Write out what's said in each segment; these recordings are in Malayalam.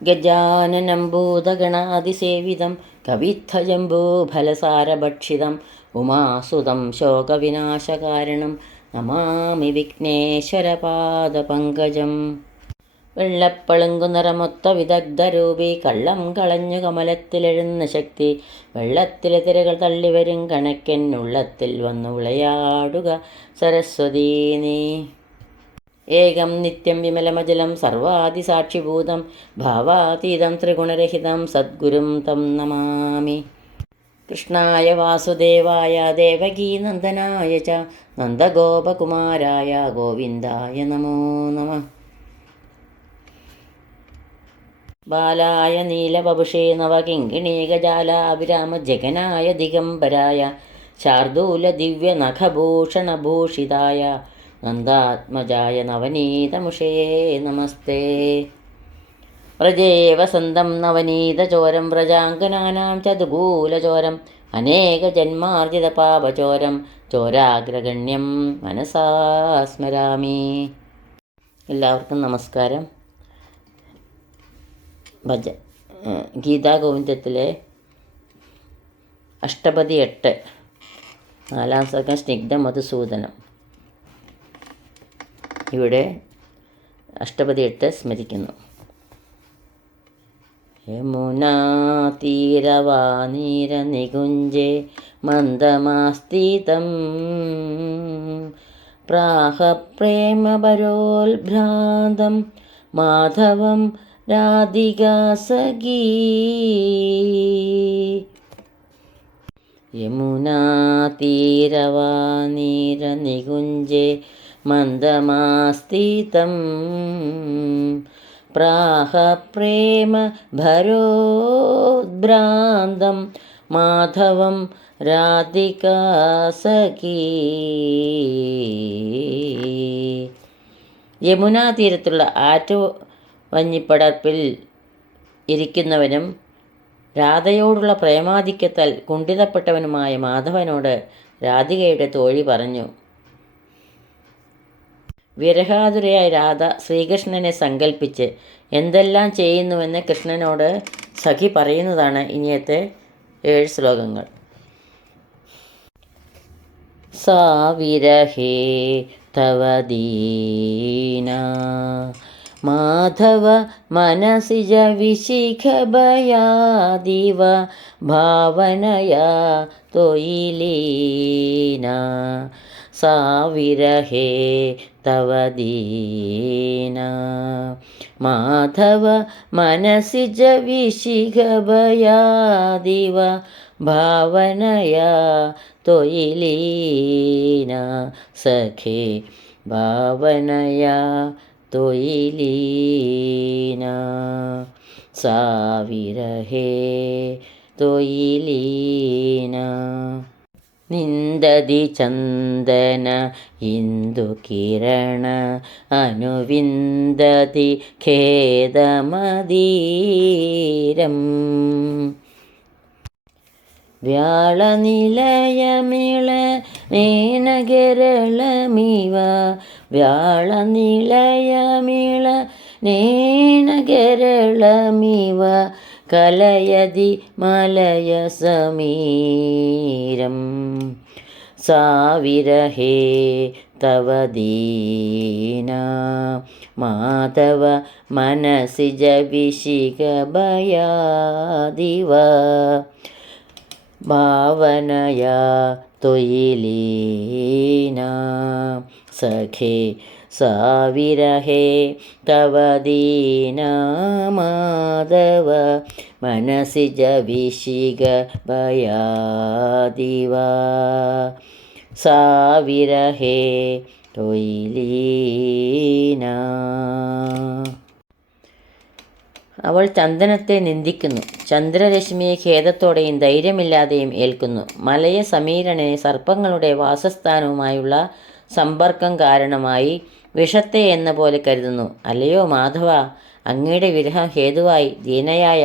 ഗജാനനം ഭൂതഗണാതിസേവിതം കവിത്ഥജംബൂഫലസാരഭക്ഷിതം ഉമാസുതം ശോകവിനാശകാരണം നമാമി വിഘ്നേശ്വരപാദപങ്കജം. വെള്ളപ്പളുങ്കു നിറമൊത്ത വിദഗ്ധരൂപി കള്ളം കളഞ്ഞു കമലത്തിലെഴുന്ന ശക്തി വെള്ളത്തിലെ തിരകൾ തള്ളിവരും കണക്കെന്നുള്ളത്തിൽ വന്നു വിളയാടുക സരസ്വതീ നീ. ഏകം നിത്യം വിമലമജലം സർവാദിസാക്ഷിഭൂതം ഭാവാതീതം ത്രിഗുണരഹിതം സദ്ഗുരും തം നമാമി. കൃഷ്ണായ വാസുദേവായ ദേവകീനന്ദനായ ച നന്ദഗോപകുമാരായ ഗോവിന്ദായ നമോ നമഃ. ബാലായ നീലവപുഷേ നവകിങ്കിണീകജാലാഭിരാമജഗനായ ദിഗംബരായ ശാർദൂല ദിവ്യനഖഭൂഷണഭൂഷിതായ നന്ദാത്മജായ നവനീതമുഷേ നമസ്തേ. വ്രജേ വസന്തം നവനീതചോരം വ്രജാംഗനാനാം ചതുകൂലചോരം അനേകജന്മാർജിതപാപചോരം ചോരാഗ്രഗണ്യം മനസാ സ്മരാമി. എല്ലാവർക്കും നമസ്കാരം. ഗീതാഗോവിന്ദത്തിലെ അഷ്ടപതി 8 4-ാം സർഗം സ്നിഗ്ധ മധുസൂദനം. ഇവിടെ അഷ്ടപതി 8 സ്മരിക്കുന്നു. യമുനാ തീരവാനീരനികുഞ്ജേ മന്ദമാസ്തിതം പ്രാഹ പ്രേമപരോത്ഭ്രാന്തം മാധവം രാധികാസഖീ. യമുനാ തീരവാനീരനികുഞ്ജേ മന്ദമാസ്തിതം പ്രാഹ പ്രേമഭരോദ്ഭ്രാന്തം മാധവം രാധികാസഖീ. യമുനാ തീരത്തുള്ള ആറ്റുവഞ്ഞിപ്പടർപ്പിൽ ഇരിക്കുന്നവനും രാധയോടുള്ള പ്രേമാധിക്യത്താൽ കുണ്ഠിതപ്പെട്ടവനുമായ മാധവനോട് രാധികയുടെ തോഴി പറഞ്ഞു. വിരഹാതുരയായ രാധ ശ്രീകൃഷ്ണനെ സങ്കല്പിച്ച് എന്തെല്ലാം ചെയ്യുന്നുവെന്ന് കൃഷ്ണനോട് സഖി പറയുന്നതാണ് ഇനിയത്തെ 7 ശ്ലോകങ്ങൾ. സാ വിരഹേ തവ ദീനാ മാധവ മനസിജ വിശിഖഭയാദിവ ഭാവനയാ ത്വയിലീനാ. സാ വിരഹേ തവ ദീനാ മാധവ മനസിജ വിശിഖഭയാദിവ ഭാവനയാ ത്വയിലീനാ. സഖേ ഭാവനയാ ത്വയിലീനാ. സാ വിരഹേ ത്വയിലീനാ. നിന്ദതി ചന്ദന ഇന്ദുകിരണ അനുവിന്ദതി ഖേദമദീരം. വ്യാളനിലയമിള നേനഗരളമിവ വ്യാളനിലയമിള നേനഗരളമിവ കലയതി മലയ സമീരം. സാ വിരഹേ തവ ദീനാ മാധവ മനസിജ വിശിഖഭയാദിവ ഭാവനയാ ത്വയിലീനാ. സഖേ സാ വിരഹേ തവ ദീനാ മാധവ മനസിജ വിശിഖഭയാദിവ. സാ വിരഹേ ത്വയിലീനാ. അവൾ ചന്ദനത്തെ നിന്ദിക്കുന്നു. ചന്ദ്രരശ്മിയെ ഖേദത്തോടെയും ധൈര്യമില്ലാതെയും ഏൽക്കുന്നു. മലയ സമീരനെ സർപ്പങ്ങളുടെ വാസസ്ഥാനവുമായുള്ള സമ്പർക്കം കാരണമായി വിഷത്തെ എന്ന പോലെ കരുതുന്നു. അല്ലയോ മാധവ, അങ്ങയുടെ വിരഹം ഹേതുവായി ദീനയായ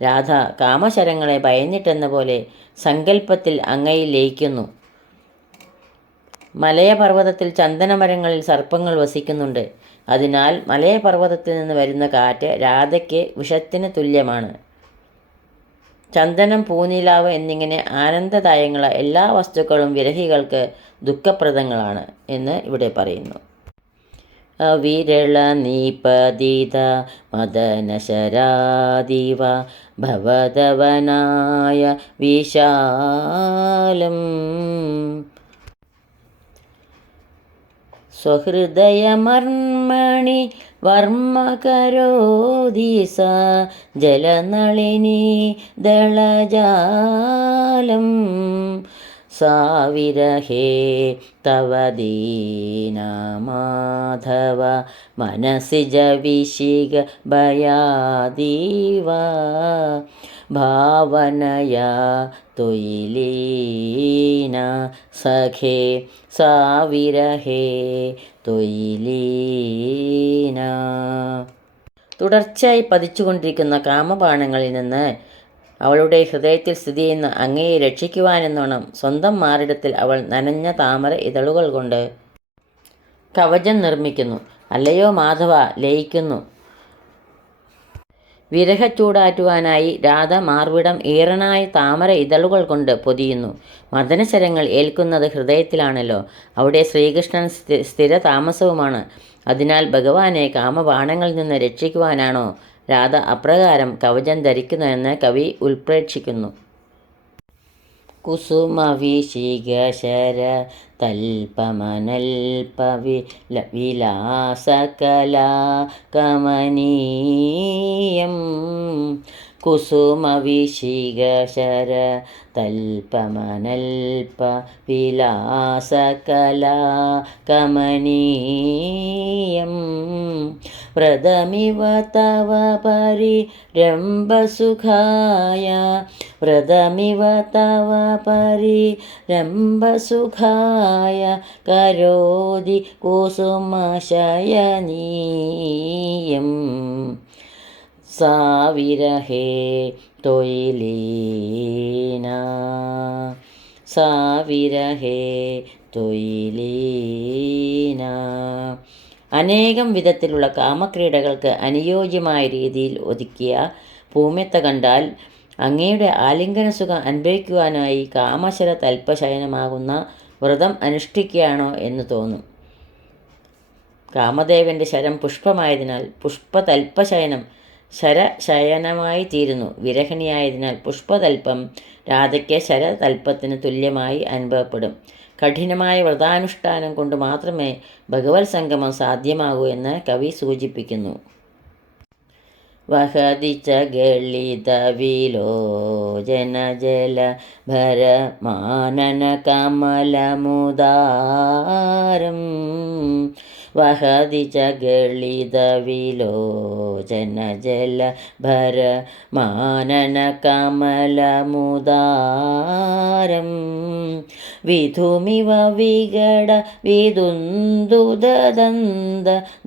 രാധ കാമശരങ്ങളെ ഭയന്നിട്ടെന്ന പോലെ സങ്കല്പത്തിൽ അങ്ങയിൽ ലയിക്കുന്നു. മലയപർവ്വതത്തിൽ ചന്ദനമരങ്ങളിൽ സർപ്പങ്ങൾ വസിക്കുന്നുണ്ട്. അതിനാൽ മലയപർവ്വതത്തിൽ നിന്ന് വരുന്ന കാറ്റ് രാധയ്ക്ക് വിഷത്തിന് തുല്യമാണ്. ചന്ദനം, പൂനിലാവ് എന്നിങ്ങനെ ആനന്ദദായങ്ങളായ എല്ലാ വസ്തുക്കളും വിരഹികൾക്ക് ദുഃഖപ്രദങ്ങളാണ് എന്ന് ഇവിടെ പറയുന്നു. അവിരള നീപതിത മദനശരാദിവ ഭവതവനായ വിശാലം സ്വഹൃദയമർമ്മണി വർമ്മകരോതി സ ജലനളിനി ദളജാലം സാവിരഹേ തവ ദീനമാധവ മനസിജ വിശിക ഭയാദീവ ഭാവനയാ തൊയിലീന സഖേ സാവിരഹേ തൊയിലീന. തുടർച്ചയായി പതിച്ചുകൊണ്ടിരിക്കുന്ന കാമബാണങ്ങളിൽ നിന്ന് അവളുടെ ഹൃദയത്തിൽ സ്ഥിതി ചെയ്യുന്ന അങ്ങയെ രക്ഷിക്കുവാനെന്നോണം സ്വന്തം മാറിടത്തിൽ അവൾ നനഞ്ഞ താമര ഇതളുകൾ കൊണ്ട് കവചം നിർമ്മിക്കുന്നു. അല്ലയോ മാധവ, ലയിക്കുന്നു. വിരഹച്ചൂടാറ്റുവാനായി രാധ മാർവിടം ഈറനായ താമര ഇതളുകൾ കൊണ്ട് പൊതിയുന്നു. മദനശരങ്ങൾ ഏൽക്കുന്നത് ഹൃദയത്തിലാണല്ലോ. അവിടെ ശ്രീകൃഷ്ണൻ സ്ഥിര താമസവുമാണ്. അതിനാൽ ഭഗവാനെ കാമബാണങ്ങളിൽ നിന്ന് രക്ഷിക്കുവാനാണോ രാധ അപ്രകാരം കവചം ധരിക്കുന്നതെന്ന് കവി ഉൽപ്രേക്ഷിക്കുന്നു. കുസുമവിശിഖശര തൽപമനൽപവിലാസകലാ കമനീയം കുസുമവിശിഖശര തൽപമനൽപവിലാസകലാ കമനീയം വ്രതമിവ തവ പരിരംഭസുഖായ വ്രതമിവ തവ പരിരംഭസുഖായ കരോതി കുസുമശയനീയം സാവിരഹേ തൊയിലീന സാവിരഹേ തൊയിലീന. അനേകം വിധത്തിലുള്ള കാമക്രീഡകൾക്ക് അനുയോജ്യമായ രീതിയിൽ ഒതുക്കിയ ഭൂമ്യത കണ്ടാൽ അങ്ങയുടെ ആലിംഗനസുഖം അനുഭവിക്കുവാനായി കാമശര തൽപ്പശയനമാകുന്ന വ്രതം അനുഷ്ഠിക്കുകയാണോ എന്ന് തോന്നും. കാമദേവൻ്റെ ശരം പുഷ്പമായതിനാൽ പുഷ്പതൽപ്പശയനം ശരശയനമായി തീരുന്നു. വിരഹിണിയായതിനാൽ പുഷ്പതൽപ്പം രാധയ്ക്ക് ശരതൽപ്പത്തിന് തുല്യമായി അനുഭവപ്പെടും. കഠിനമായ വ്രതാനുഷ്ഠാനം കൊണ്ട് മാത്രമേ ഭഗവത് സംഗമം സാധ്യമാകൂ എന്ന് കവി സൂചിപ്പിക്കുന്നു. വഹദിച്ച ഗളിത വിലോചന ജല ഭരമാനന കമലമുദാരം വഹദിച്ച ഗളിത വിലോചന ജല ഭരമാനന കമലമുദാരം വിധുമിവ വിഗട വിദുന്ദുദന്ത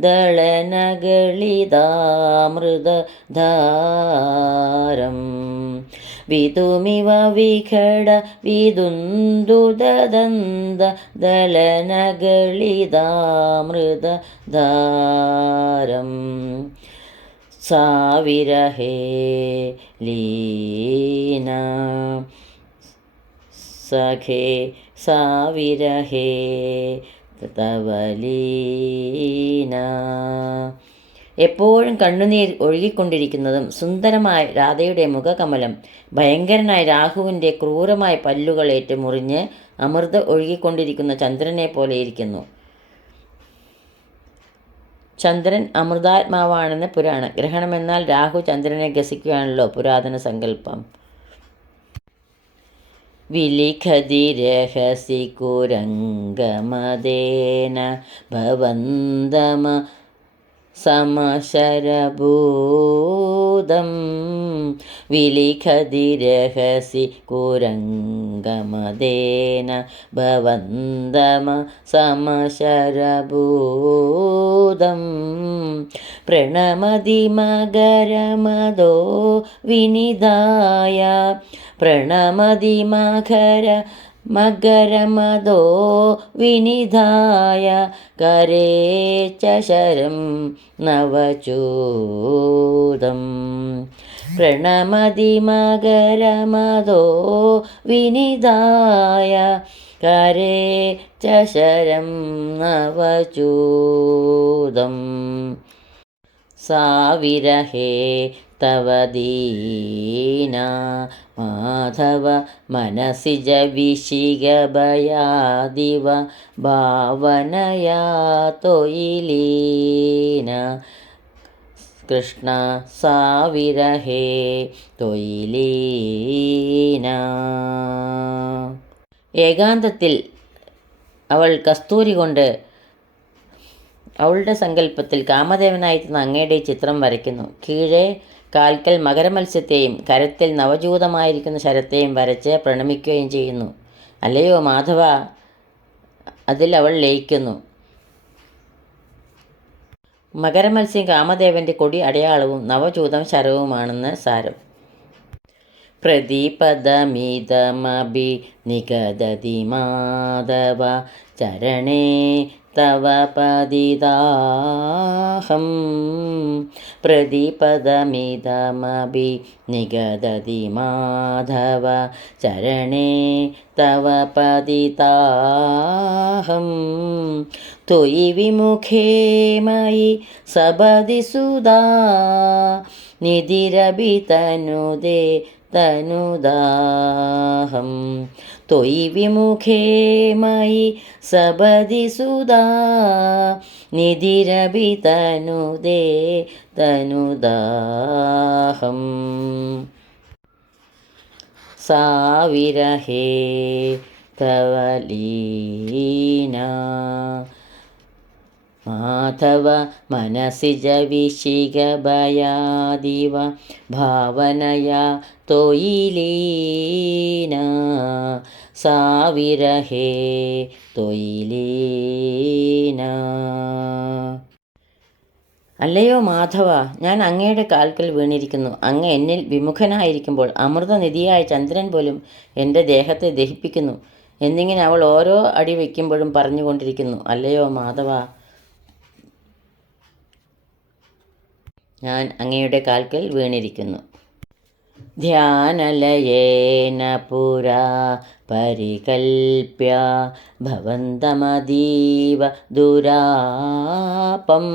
ദളനഗളിതാമൃതധാരം വിധുമിവ വിഘട വിദുന്ദുദന്ത ദളനഗളിതാമൃതധാരം സാവിരഹേ ലീന സഖേ സാവിരഹേ തവലീന. എപ്പോഴും കണ്ണുനീർ ഒഴുകിക്കൊണ്ടിരിക്കുന്നതും സുന്ദരമായ രാധയുടെ മുഖകമലം ഭയങ്കരനായ രാഹുവിൻ്റെ ക്രൂരമായ പല്ലുകളേറ്റ് മുറിഞ്ഞ് അമൃത ഒഴുകിക്കൊണ്ടിരിക്കുന്ന ചന്ദ്രനെ പോലെ ഇരിക്കുന്നു. ചന്ദ്രൻ അമൃതാത്മാവാണെന്ന് പുരാണം. ഗ്രഹണമെന്നാൽ രാഹു ചന്ദ്രനെ ഗ്രസിക്കുകയാണല്ലോ പുരാതന സങ്കല്പം. വിലിഖതി രഹസി കുരംഗമദേന ഭവന്തമ സമശരഭൂതം വിലിഖതി രഹസി കുരംഗമദേന ഭവന്തമ സമശരഭൂതം പ്രണമതി മകരമദോ വിനിധായ പ്രണമതി മകര മകരമദോ വിനിധായ കരേ ചശരം നവചൂതം പ്രണമതി മകരമദോ വിനിധായ കരേ ചശരം നവചൂതം സാവിരഹേ തവ ദീന മാധവ മനസിജ വിശിഖഭയാദിവ ഭാവനയാ തൊയിലീന കൃഷ്ണ സാവിരഹേ തൊയിലീന. ഏകാന്തത്തിൽ അവൾ കസ്തൂരി കൊണ്ട് അവളുടെ സങ്കല്പത്തിൽ കാമദേവനായിരുന്ന അങ്ങയുടെ ചിത്രം വരയ്ക്കുന്നു. കീഴേ കാൽക്കൽ മകരമത്സ്യത്തെയും കരത്തിൽ നവജൂതമായിരിക്കുന്ന ശരത്തെയും വരച്ച് പ്രണമിക്കുകയും ചെയ്യുന്നു. അല്ലയോ മാധവ, അതിൽ അവൾ ലയിക്കുന്നു. മകരമത്സ്യം കാമദേവൻ്റെ കൊടി അടയാളവും നവജൂതം ശരവുമാണെന്ന് സാരം. പ്രതിപദമിതമഭി നിഗദതി മാധവ ചരണേ തവ പതിതാഹം പ്രതിപദമിതമഭി നിഗദതി മാധവ ചരണേ തവ പതിതാഹം ത്വയി വിമുഖേ മയി സപദി സുധാ നിധിരഭി തനുദേ തനുദാഹം ത്വയി വിമുഖേ മയി സപദി സുധാ നിധിരഭി തനുദേ തനുദാഹം സാവിരഹേ തവ ലീന മാധവ മനസിജ വിശിഖഭയാദിവ ഭാവനയാ തൊയിലീന സാവിരഹേ തൊയിലീന. അല്ലയോ മാധവ, ഞാൻ അങ്ങയുടെ കാൽക്കൽ വീണിരിക്കുന്നു. അങ്ങ് എന്നിൽ വിമുഖനായിരിക്കുമ്പോൾ അമൃതനിധിയായ ചന്ദ്രൻ പോലും എൻ്റെ ദേഹത്തെ ദഹിപ്പിക്കുന്നു എന്നിങ്ങനെ അവൾ ഓരോ അടി വയ്ക്കുമ്പോഴും പറഞ്ഞുകൊണ്ടിരിക്കുന്നു. അല്ലയോ മാധവ, ഞാൻ അങ്ങയുടെ കാൽക്കൽ വീണിരിക്കുന്നു. ധ്യാനലയേന പുരാ പരികൽപ്യ ഭവന്തമതീവ ദുരാപം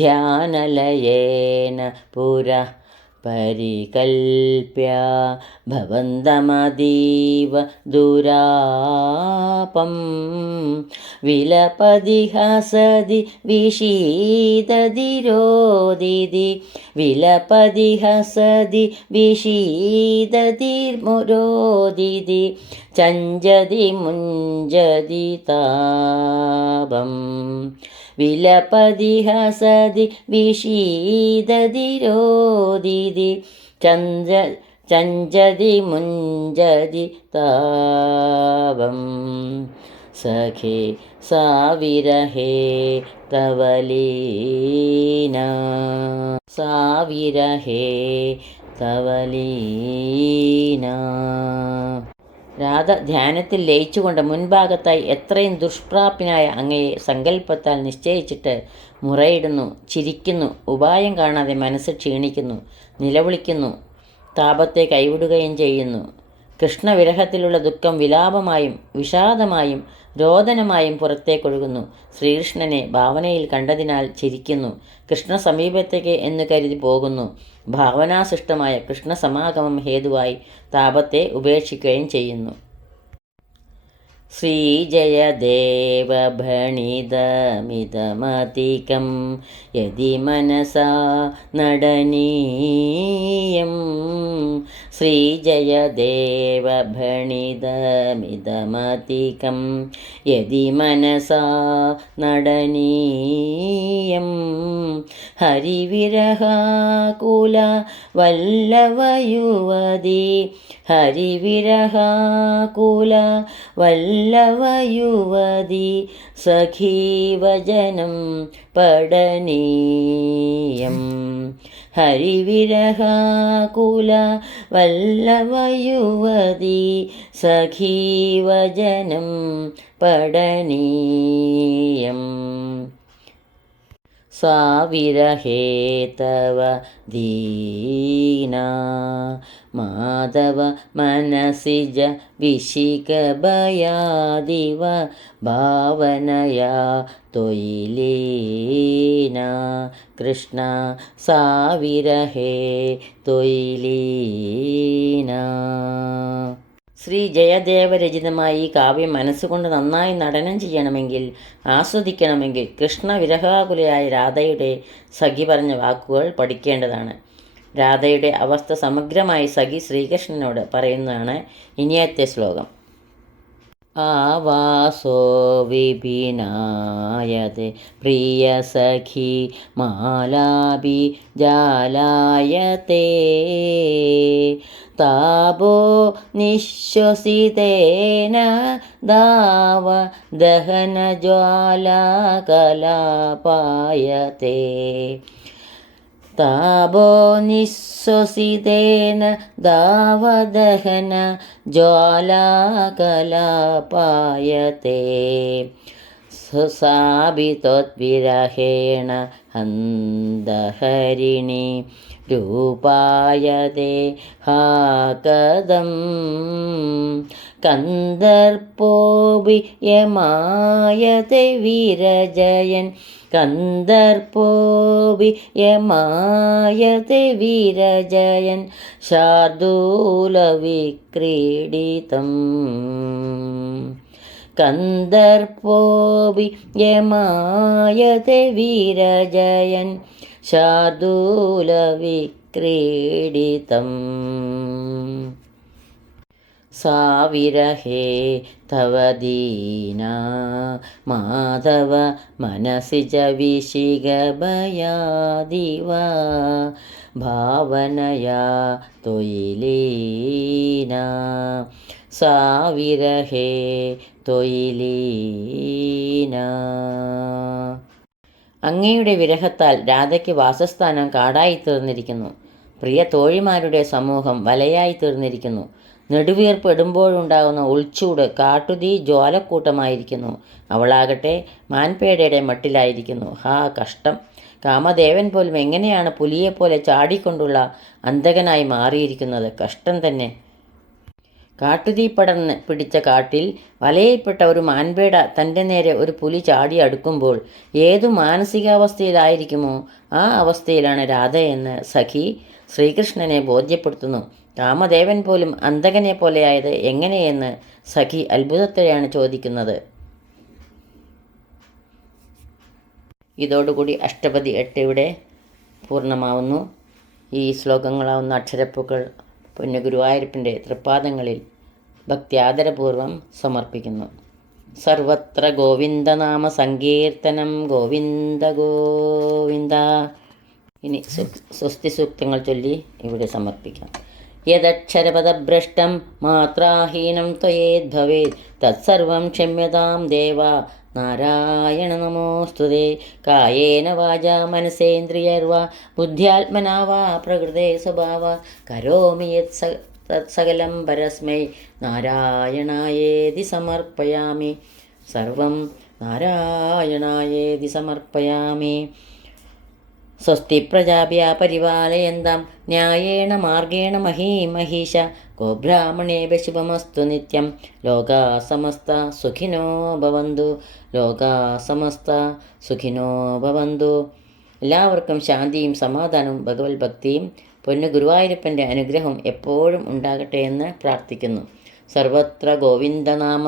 ധ്യാനലയേന പുരാ പരികൽപ്യ ഭവന്തമതീവ ദുരാപം വിലപതി ഹസതി വിഷീദതി രോദിതി വിലപതി ഹസതി വിഷീദതി രോദിതി ചഞ്ചതി മുഞ്ചതി താപം വിലപതി ഹസതി വിഷീദതി രോദിതി ചഞ്ചതി മുഞ്ചതി താപം സഖേ സാവിരഹേ തവ ലീന സാവിരഹേ തവ ലീന. രാധ ധ്യാനത്തിൽ ലയിച്ചുകൊണ്ട് മുൻഭാഗത്തായി എത്രയും ദുഷ്പ്രാപ്യനായ അങ്ങയെ സങ്കല്പത്താൽ നിശ്ചയിച്ചിട്ട് മുറയിടുന്നു, ചിരിക്കുന്നു. ഉപായം കാണാതെ മനസ്സ് ക്ഷീണിക്കുന്നു, നിലവിളിക്കുന്നു, താപത്തെ കൈവിടുകയും ചെയ്യുന്നു. കൃഷ്ണവിരഹത്തിലുള്ള ദുഃഖം വിലാപമായും വിഷാദമായും രോദനമായും പുറത്തേക്കൊഴുകുന്നു. ശ്രീകൃഷ്ണനെ ഭാവനയിൽ കണ്ടതിനാൽ ചിരിക്കുന്നു. കൃഷ്ണ സമീപത്തേക്ക് എന്ന് കരുതി പോകുന്നു. ഭാവനാസൃഷ്ടമായ കൃഷ്ണസമാഗമം ഹേതുവായി താപത്തെ ഉപേക്ഷിക്കുകയും ചെയ്യുന്നു. ശ്രീജയദേവഭണിതമിതമതികം യദി മനസാ നടനീയം ശ്രീജയദേവഭണിതമിതമതികം യദി മനസാ നടനീയം ഹരിവിരഹാകുല വല്ലവയുവതി ഹരിവിരഹാകുല വല്ലവയുവതി സഖീവജനം പഠനീയം ഹരിവിരഹാകുല വല്ലവയുവതി പല്ലവയുവതി സഖീവചനം പഠനീയം സാവിരഹേ തവ ദീനാ മാധവ മനസിജ വിശിഖഭയാദിവ ഭാവനയാ തൊയിലീന കൃഷ്ണ സാവിരഹേ തൊയിലീന. ശ്രീ ജയദേവരചിതമായി ഈ കാവ്യം മനസ്സുകൊണ്ട് നന്നായി നടനം ചെയ്യണമെങ്കിൽ, ആസ്വദിക്കണമെങ്കിൽ കൃഷ്ണവിരഹാകുലയായ രാധയുടെ സഖി പറഞ്ഞ വാക്കുകൾ പഠിക്കേണ്ടതാണ്. രാധയുടെ അവസ്ഥ സമഗ്രമായി സഖി ശ്രീകൃഷ്ണനോട് പറയുന്നതാണ് ഇനിയത്തെ ശ്ലോകം. ആവാസോ വിപിനായതേ പ്രിയ സഖി മാലാഭി ജാലായതേ താപോ നിശ്വസിതേന ദാവ ദഹന ജ്വാലാ കലാപായതേ താപോ നിശ്വസിതേന ദാവദഹന ജ്വാലാകലാപായതേ സുസാഭിതോദ്വിരഹേണ ഹന്തഹരിണി രൂപായതേ ഹാ കദം കന്ദർപ്പോപി യമായതേ വീരജയൻ കന്ദർപ്പോപി യമായതേ വീരജയൻ ശാർദൂലവിക്രീഡിതം കന്ദർപ്പോപി യമായതേ വീരജയൻ ശാർദൂലവിക്രീഡിതം സാവിരഹേ തവ ദീനാ മാധവ മനസിജ വിശിഖഭയാദിവ ഭാവനയാ തൊയിലീന സാവിരഹേ തൊയിലീന. അങ്ങയുടെ വിരഹത്താൽ രാധയ്ക്ക് വാസസ്ഥാനം കാടായി തീർന്നിരിക്കുന്നു. പ്രിയ തോഴിമാരുടെ സമൂഹം വലയായി തീർന്നിരിക്കുന്നു. നെടുവീർപ്പ് ഇടുമ്പോഴുണ്ടാകുന്ന ഉൾച്ചൂട് കാട്ടുതീ ജ്വാലക്കൂട്ടമായിരിക്കുന്നു. അവളാകട്ടെ മാൻപേടയുടെ മട്ടിലായിരിക്കുന്നു. ഹാ കഷ്ടം! കാമദേവൻ പോലും എങ്ങനെയാണ് പുലിയെപ്പോലെ ചാടിക്കൊണ്ടുള്ള അന്തകനായി മാറിയിരിക്കുന്നത്? കഷ്ടം തന്നെ. കാട്ടുതീ പടർന്ന് പിടിച്ച കാട്ടിൽ വലയിൽപ്പെട്ട ഒരു മാൻപേട തൻ്റെ നേരെ ഒരു പുലി ചാടി അടുക്കുമ്പോൾ ഏതു മാനസികാവസ്ഥയിലായിരിക്കുമോ ആ അവസ്ഥയിലാണ് രാധയെന്ന് സഖി ശ്രീകൃഷ്ണനെ ബോധ്യപ്പെടുത്തുന്നു. കാമദേവൻ പോലും അന്തകനെ പോലെയായത് എങ്ങനെയെന്ന് സഖി അത്ഭുതത്തെയാണ് ചോദിക്കുന്നത്. ഇതോടുകൂടി അഷ്ടപതി 8 ഇവിടെ പൂർണ്ണമാവുന്നു. ഈ ശ്ലോകങ്ങളാവുന്ന അക്ഷരപ്പൂക്കൾ പൊന്നു ഗുരുവായൂരപ്പൻ്റെ തൃപ്പാദങ്ങളിൽ ഭക്തി ആദരപൂർവം സമർപ്പിക്കുന്നു. സർവത്ര ഗോവിന്ദനാമ സങ്കീർത്തനം ഗോവിന്ദ ഗോവിന്ദ. ഇനി സ്വസ്തി സൂക്തങ്ങൾ ചൊല്ലി ഇവിടെ സമർപ്പിക്കാം. യദക്ഷരപദഭ്രഷ്ടം മാത്രാഹീനം ത്വയേദ്ഭവേത് തത്സർവം ക്ഷമ്യതാം ദേവ നാരായണ നമോസ്തുതേ. കായേന വാചാ മനസേന്ദ്രിയർവാ ബുദ്ധ്യാത്മനാ വാ പ്രകൃതേ സ്വഭാവാ കരോമി യത് തത്സകലം പരസ്മൈ നാരായണായേതി സമർപ്പയാമി. സർവം നാരായണായേതി സമർപ്പയാമി. സ്വസ്തി പ്രജാഭ്യ പരിപാലയന്താം ന്യായേണ മാർഗേണ മഹീമഹീഷ ഗോബ്രാഹ്മണേഭ്യഃ ശുഭമസ്തു നിത്യം. ലോകാ സമസ്ത സുഖിനോ ഭവന്തു. ലോകാ സമസ്ത സുഖിനോ ഭവന്തു. എല്ലാവർക്കും ശാന്തിയും സമാധാനവും ഭഗവത് ഭക്തിയും പൊന്നു ഗുരുവായൂരപ്പൻ്റെ അനുഗ്രഹം എപ്പോഴും ഉണ്ടാകട്ടെ എന്ന് പ്രാർത്ഥിക്കുന്നു. സർവത്ര ഗോവിന്ദനാമ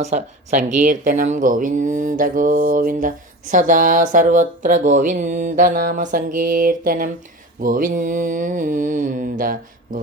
സങ്കീർത്തനം ഗോവിന്ദ ഗോവിന്ദ. സദാ സർവത്ര ഗോവിന്ദനാമ സങ്കീർത്തനം ഗോവിന്ദ ഗോവിന്ദ.